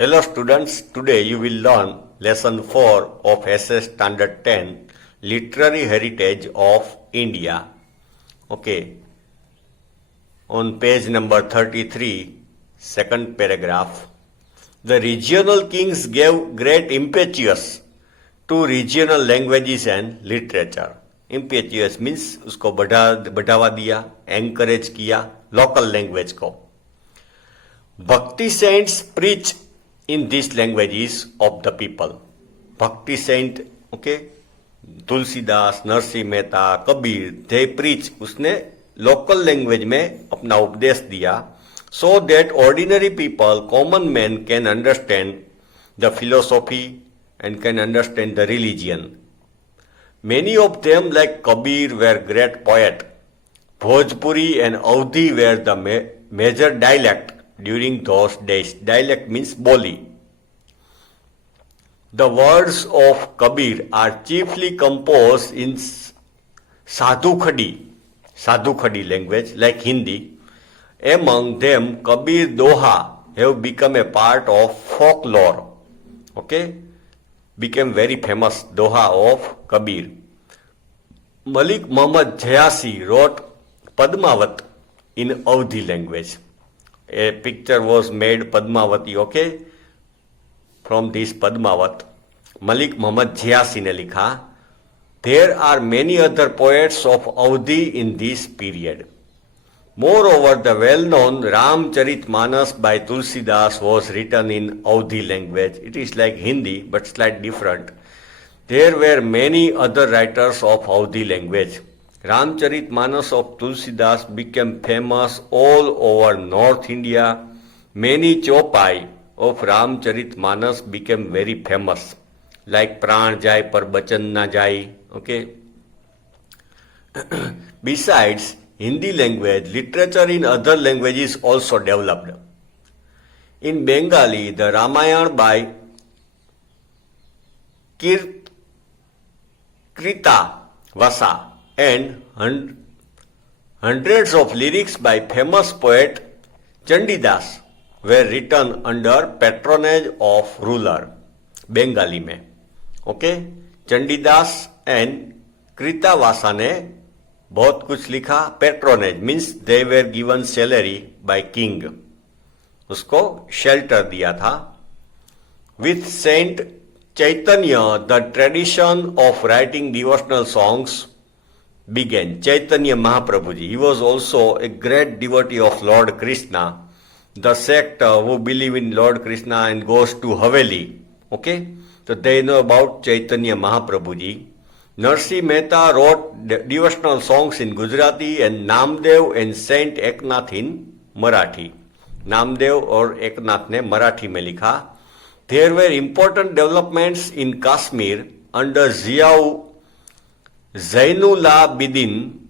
Hello students, today you will learn lesson 4 of SS Standard 10 Literary Heritage of India. Okay, on page number 33, second paragraph. The regional kings gave great impetus to regional languages and literature. Impetus means उसको बढ़ावा दिया, encourage किया, local language को. Bhakti saints preach in these languages of the people. Bhakti saint, okay, Tulsidas, Narasimha Mehta, Kabir, they preach, उसने local language में अपना उपदेश दिया, so that ordinary people, common men can understand the philosophy and can understand the religion. Many of them, like Kabir, were great poet. Bhojpuri and Audhi were the major dialect during those days. Dialect means boli. The words of Kabir are chiefly composed in Sadhukhadi language like Hindi. Among them, Kabir Doha have become a part of folklore. Okay, became very famous Doha of Kabir. Malik Muhammad Jayasi wrote Padmavat in Audhi language. A picture was made Padmavati, okay, from this Padmavat. Malik Muhammad Jayasi ne likha. There are many other poets of Audhi in this period. Moreover, the well-known Ramcharitmanas by Tulsidas was written in Audhi language. It is like Hindi but slightly different. There were many other writers of Audhi language. Ramcharitmanas of Tulsidas became famous all over North India. Many chopai of Ramcharitmanas became very famous, like Pran Jai par Bachan na Jai. Okay. Besides Hindi language, literature in other languages also developed. In Bengali, the Ramayana by Krita Vasa and hundreds of lyrics by famous poet Chandidas were written under patronage of ruler. Bengali में, okay? Chandidas and Krita Vasa ने बहुत कुछ लिखा. Patronage means they were given salary by king. उसको shelter दिया था. With Saint Chaitanya, the tradition of writing devotional songs began. Chaitanya Mahaprabhuji, he was also a great devotee of Lord Krishna. The sect who believe in Lord Krishna and goes to Haveli. Okay, so they know about Chaitanya Mahaprabhuji. Narsi Mehta wrote devotional songs in Gujarati and Namdev and Saint Eknath in Marathi. Namdev or Eknath ने मराठी में लिखा. There were important developments in Kashmir under Ziaul Zainullah Bidin,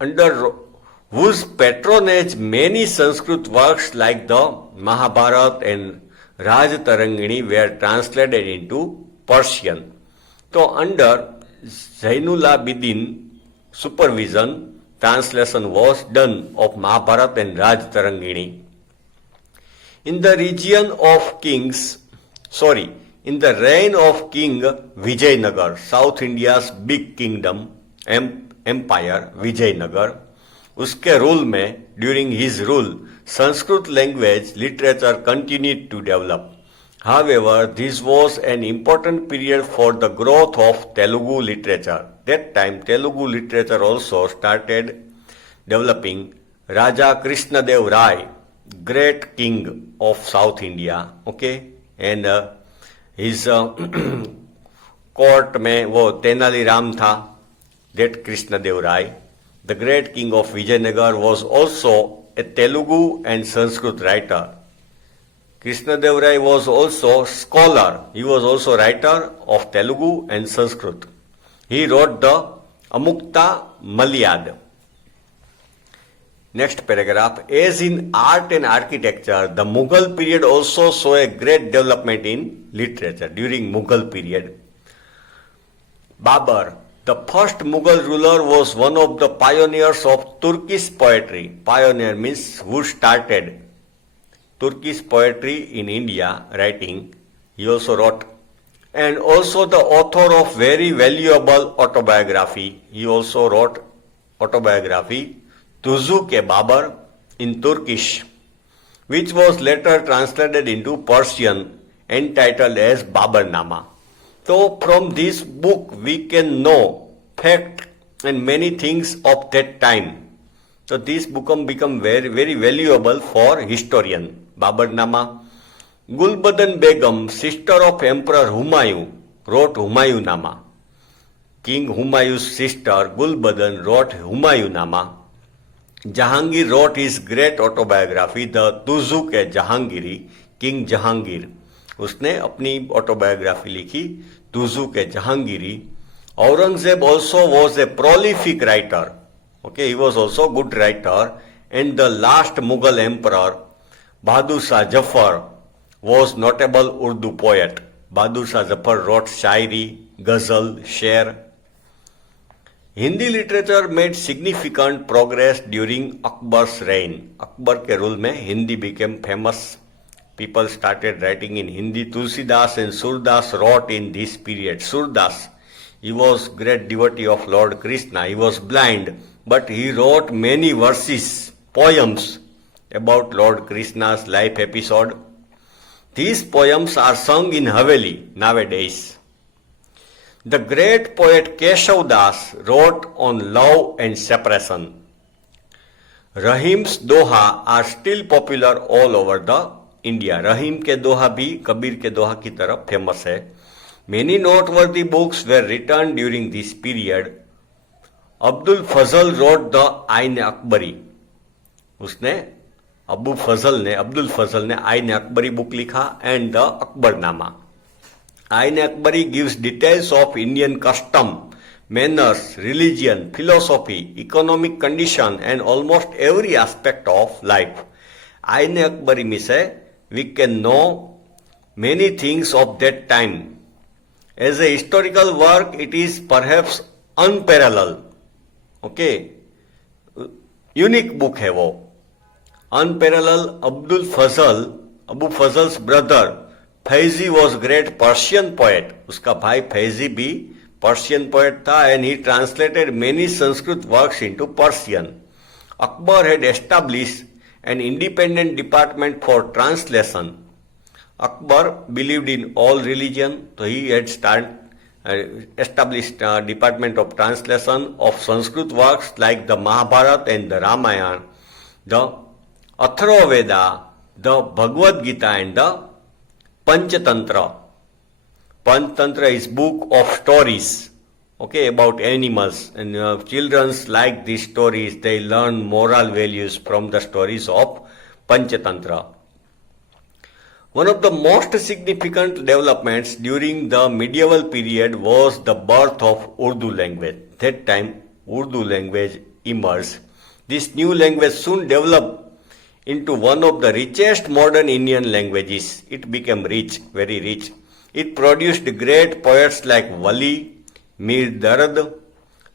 under whose patronage many Sanskrit works like the Mahabharata and Raj Tarangini were translated into Persian. So under Zainullah Bidin supervision, translation was done of Mahabharata and Raj Tarangini. In the reign of King Vijayanagar, South India's big kingdom, empire, Vijayanagar, उसके rule में, during his rule, Sanskrit language literature continued to develop. However, this was an important period for the growth of Telugu literature. That time, Telugu literature also started developing. Raja Krishnadev Rai, great king of South India, okay, and his court में वो तेनाली राम था, that Krishnadev Rai. The great king of Vijayanagar was also a Telugu and Sanskrit writer. Krishnadev Rai was also scholar. He was also writer of Telugu and Sanskrit. He wrote the Amukta Malyad. Next paragraph. As in art and architecture, the Mughal period also saw a great development in literature during Mughal period. Babur, the first Mughal ruler, was one of the pioneers of Turkish poetry. Pioneer means who started Turkish poetry in India writing. He also wrote, and also the author of very valuable autobiography. He also wrote autobiography Tuzuke Babar in Turkish, which was later translated into Persian entitled as Baburnama. So from this book we can know fact and many things of that time. So this book become very, very valuable for historian. Baburnama. Gulbadan Begum, sister of Emperor Humayun, wrote Humayunama. King Humayun's sister Gulbadan wrote Humayunama. Jahangir wrote his great autobiography, the Tuzuke Jahangiri, King Jahangir. उसने अपनी autobiography लिखी Tuzuke Jahangiri. Aurangzeb also was a prolific writer. Okay, he was also a good writer. And the last Mughal emperor, Bahadur Shah Zafar, was notable Urdu poet. Bahadur Shah Zafar wrote shairi, ghazal, sher. Hindi literature made significant progress during Akbar's reign. Akbar के rule में Hindi became famous. People started writing in Hindi. Tulsidas and Surdas wrote in this period. Surdas, he was great devotee of Lord Krishna. He was blind, but he wrote many verses, poems about Lord Krishna's life episode. These poems are sung in Haveli nowadays. The great poet Keshav Das wrote on love and separation. Rahim's Doha are still popular all over the India. Rahim के दोहा भी कबीर के दोहा की तरफ famous है. Many noteworthy books were written during this period. Abdul Fazl wrote the Ain Akbari. उसने अब्दुल फजल ने आइन Akbari book लिखा एंड द अकबरनामा. आइन Akbari gives details of Indian custom, manners, religion, philosophy, economic condition and almost every aspect of life. आइन अकबरी में से we can know many things of that time. As a historical work, it is perhaps unparalleled. Okay, unique book है वो. Unparalleled. Abu Fazl's brother Faizi was great Persian poet. उसका भाई फैजी भी Persian poet था and he translated many Sanskrit works into Persian. Akbar had established an independent department for translation. Akbar believed in all religion, so he had established a department of translation of Sanskrit works like the Mahabharata and the Ramayana, the Atharva Veda, the Bhagavad Gita and the Panchatantra. Panchatantra is book of stories, okay, about animals, and children like these stories. They learn moral values from the stories of Panchatantra. One of the most significant developments during the medieval period was the birth of Urdu language. That time Urdu language emerged. This new language soon developed into one of the richest modern Indian languages. It became rich, very rich. It produced great poets like Wali, Mir Dard,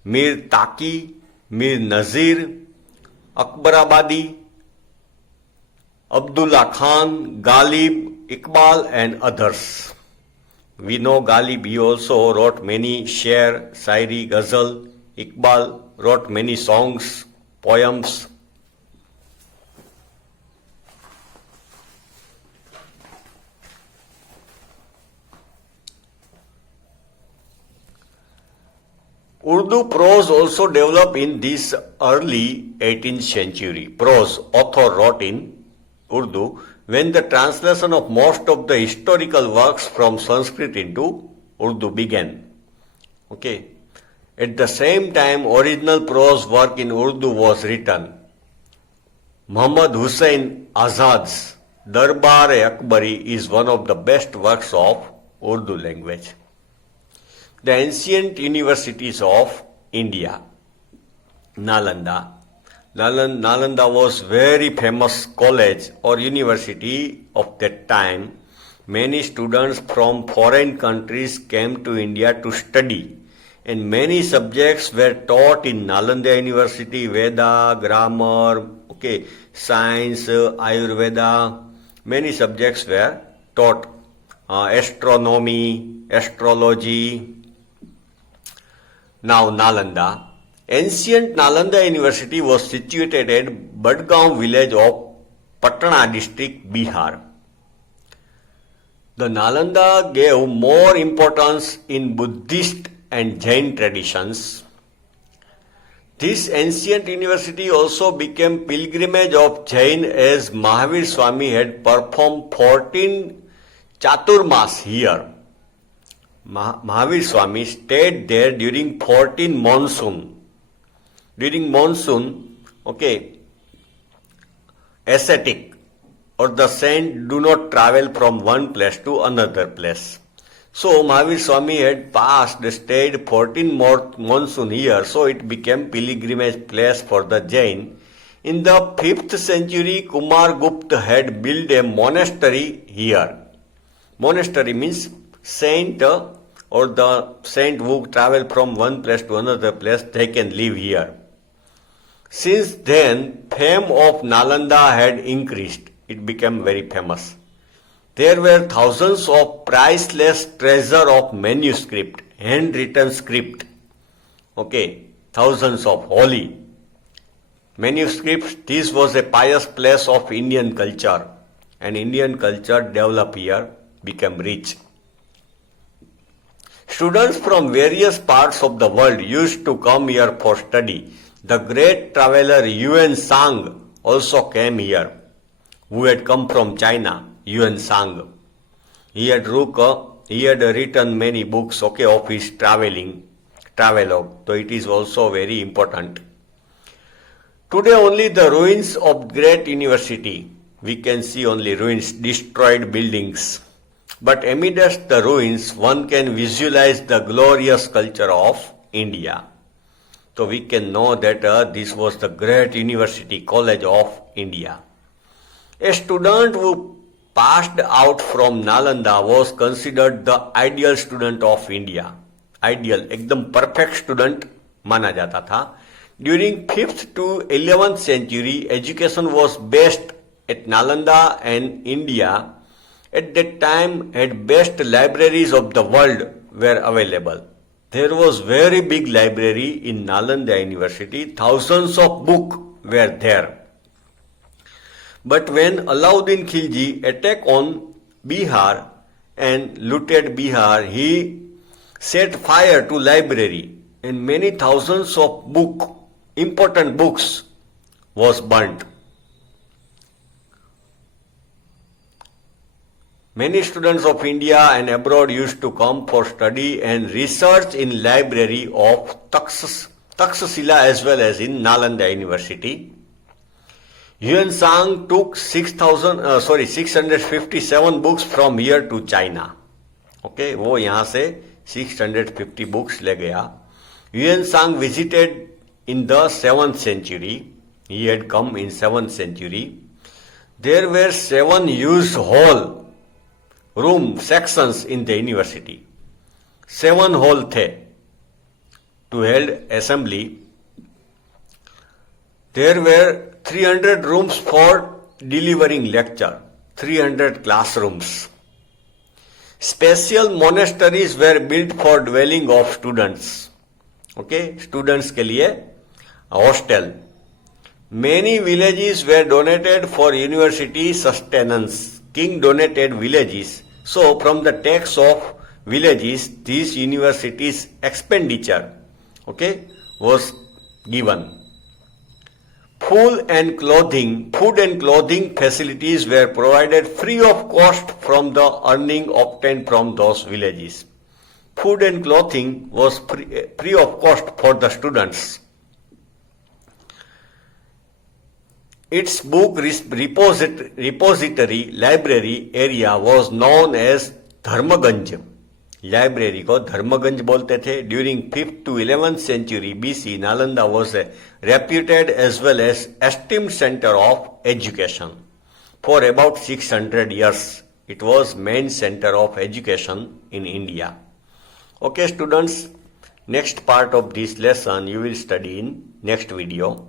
Mir Taki, Mir Nazir, Akbarabadi, Abdullah Khan, Ghalib, Iqbal and others. We know Ghalib, he also wrote many sher, shairi, ghazal. Iqbal wrote many songs, poems. Urdu prose also developed in this early 18th century. Prose, author wrote in Urdu when the translation of most of the historical works from Sanskrit into Urdu began. Okay. At the same time, original prose work in Urdu was written. Muhammad Hussain Azad's Darbar-e-Akbari is one of the best works of Urdu language. The ancient universities of India, Nalanda. Nalanda was very famous college or university of that time. Many students from foreign countries came to India to study, and many subjects were taught in Nalanda University: Veda, grammar, science, Ayurveda, Many subjects were taught, astronomy, astrology. Now Nalanda. Ancient Nalanda University was situated at Badgaon village of Patna district, Bihar. The Nalanda gave more importance in Buddhist and Jain traditions. This ancient university also became pilgrimage of Jain as Mahavir Swami had performed 14 Chaturmas here. Mahavir Swami stayed there during 14 monsoon. During monsoon, ascetic or the saint do not travel from one place to another place. So Mahavir Swami had stayed 14 more monsoon here, so it became pilgrimage place for the Jain. In the 5th century, Kumar Gupta had built a monastery here. Monastery means saint or the saint who travel from one place to another place, they can live here. Since then, fame of Nalanda had increased. It became very famous. There were thousands of priceless treasure of manuscript, handwritten script. Thousands of holy manuscripts. This was a pious place of Indian culture, and Indian culture developed here, became rich. Students from various parts of the world used to come here for study. The great traveler Yuan Shang also came here, who had come from China. Yuan Shang. He had written many books of his travelogue. So it is also very important. Today only the ruins of great university. We can see only ruins, destroyed buildings. But amidst the ruins, one can visualize the glorious culture of India. So we can know that this was the great university, College of India. A student who passed out from Nalanda was considered the ideal student of India. Ideal, एकदम perfect student माना जाता था. During 5th to 11th century, education was best at Nalanda, and India at that time had best libraries of the world were available. There was very big library in Nalanda University. Thousands of books were there. But when Alauddin Khilji attacked on Bihar and looted Bihar, he set fire to library, and many thousands of important books was burnt. Many students of India and abroad used to come for study and research in library of Taxila as well as in Nalanda University. Yuan Shang took 657 books from here to China. वो यहाँ से 650 books ले गया. Yuan Shang visited in the 7th century. He had come in 7th century. There were 7 used hall room sections in the university. 7 hall थे to hold assembly. There were 300 rooms for delivering lecture, 300 classrooms. Special monasteries were built for dwelling of students. Students के लिए hostel. Many villages were donated for university sustenance. King donated villages. So from the tax of villages, these universities expenditure was given. Food and clothing facilities were provided free of cost from the earning obtained from those villages. Food and clothing was free of cost for the students. Its book repository library area was known as Dharmaganj. Library को धर्मगंज बोलते थे. During 5th to 11th century BC, Nalanda was a reputed as well as esteemed center of education. For about 600 years, it was main center of education in India. Okay, students, next part of this lesson you will study in next video.